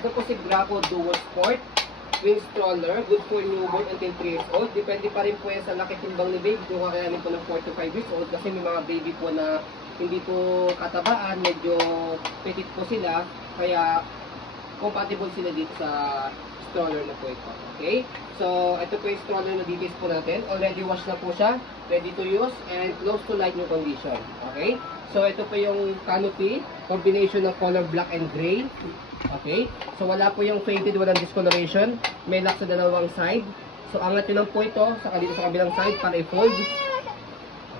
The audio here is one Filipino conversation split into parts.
ito po si Graco Duo Sport. Twin stroller, good for newborn until 3 years old. Depende pa rin po yan sa laki timbang ni baby kung kakayanin po ng 4 to 5 years old kasi may mga baby po na hindi po katabaan, medyo petit po sila, kaya compatible sila dito sa stroller na po ito. Okay? So, ito po yung stroller na details po natin. Already washed na po siya, ready to use, and close to light new condition. Okay? So, ito po yung canopy, combination ng color black and gray. Okay? So, wala po yung faded, walang discoloration. May lock sa dalawang side. So, angat nyo lang po ito dito sa kabilang side para i-fold.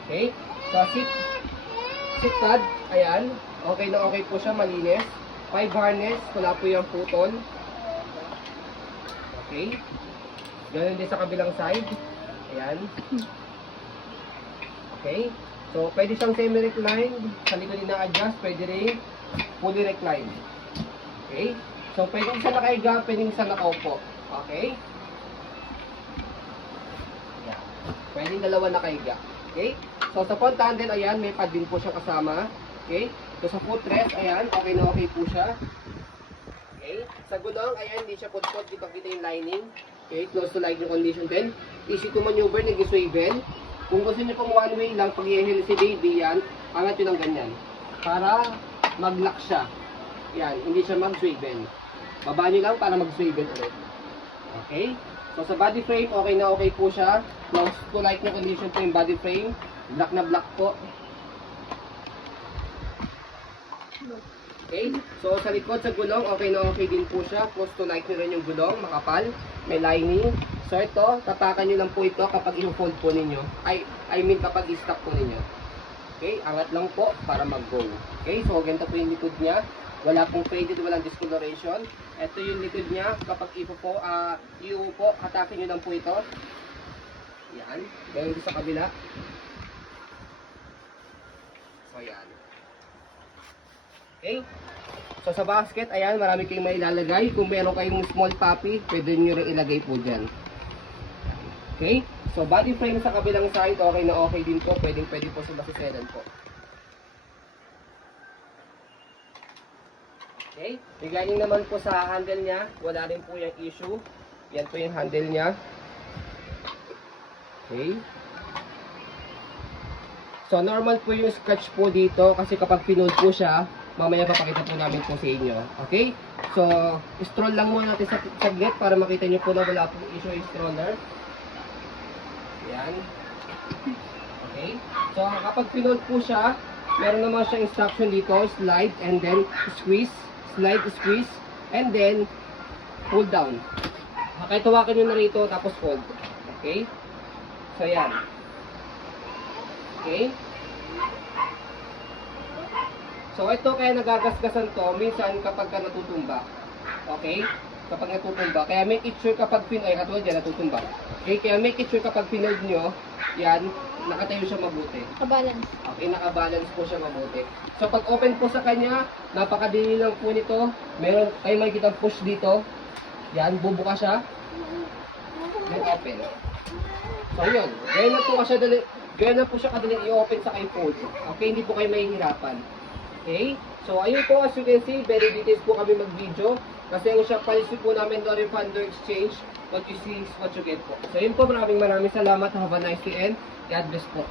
Okay? So, seat pad, ayan. Okay na okay po siya, malinis. 5 harness, wala po yung putol. Okay? Ganun din sa kabilang side. Ayan. Okay? So, pwede siyang semi-recline. Sa likod din na-adjust, pwede rin fully recline. Okay? So, pwede isa nakaiga, pwede isa nakaupo. Okay? Ayan. Pwede dalawa nakaiga. Okay? So, sa front handle, ayan, may pad din po siya kasama. Okay? So, sa footrest, ayan, okay na okay po siya. Okay? Sa gulong, ayan, hindi siya put-put. Dito kita yung lining. Okay? Close to light yung condition din. Easy to maneuver, nag-swivel. Kung gusto niyo pong one way lang, pag i-hil si baby, yan, angat yun ng ganyan. Para mag-lock siya. Yan, hindi siya mag-swivel. Baba nyo lang para mag-swivel ulit. Okay? So sa body frame, okay na okay po siya. Close to light na condition po yung body frame. Black na black po. Okay? So sa likod sa gulong, okay na okay din po siya. Close to light na rin yung gulong, makapal. May lining. So ito, tapakan nyo lang po ito kapag i-fold po ninyo. I mean kapag i-stock po ninyo. Okay? Angat lang po para mag-go. Okay? So ganito po yung likod niya. Wala pong faded, walang discoloration. Ito yung likod niya. Kapag iupo, hatakin nyo lang po ito. Yan. Ganyan sa kabila. So, yan. Okay? So, sa basket, ayan, marami kayong may ilalagay. Kung meron kayong small puppy, pwede nyo rin ilagay po dyan. Okay? So, body frame sa kabilang side, okay na okay din po. Pwede po sila susedan po. Okay? Regarding naman po sa handle niya, wala rin po yung issue. Yan po yung handle niya. Okay? So, normal po yung scratch po dito kasi kapag pinold po siya, mamaya papakita po namin po sa inyo. Okay? So, stroll lang muna natin sa saglit para makita nyo po na wala pong issue yung stroller. Yan. Okay? So, kapag pinold po siya, meron naman siyang instruction dito, slide and then squeeze. Slide, squeeze, and then pull down. Kahit hawakan nyo na rito, tapos fold. Okay? So, yan. Okay? So, ito kaya nagagasgasan to, minsan kapag ka natutumba. Okay? Kapag natutumba. Kaya make it sure kapag katulad yan, natutumba. Okay? Kaya make it sure kapag pinold nyo, yan, nakatayo siya mabuti. Nakabalance. Okay, nakabalance po siya mabuti. So, pag open po sa kanya, napakadali lang po nito. Meron kayo makikita push dito. Yan, bubuka siya. Then open. So, yun. Ganyan na po siya kadali i-open sa kayo fold. Okay, hindi po kayo mahihirapan. Okay? So, ayun po, as you can see, very details po kami mag-video. Kasi ang siya policy po namin, no refund, no exchange. What you see is what you get po. So, yun po, maraming salamat. Have a nice day and God bless po.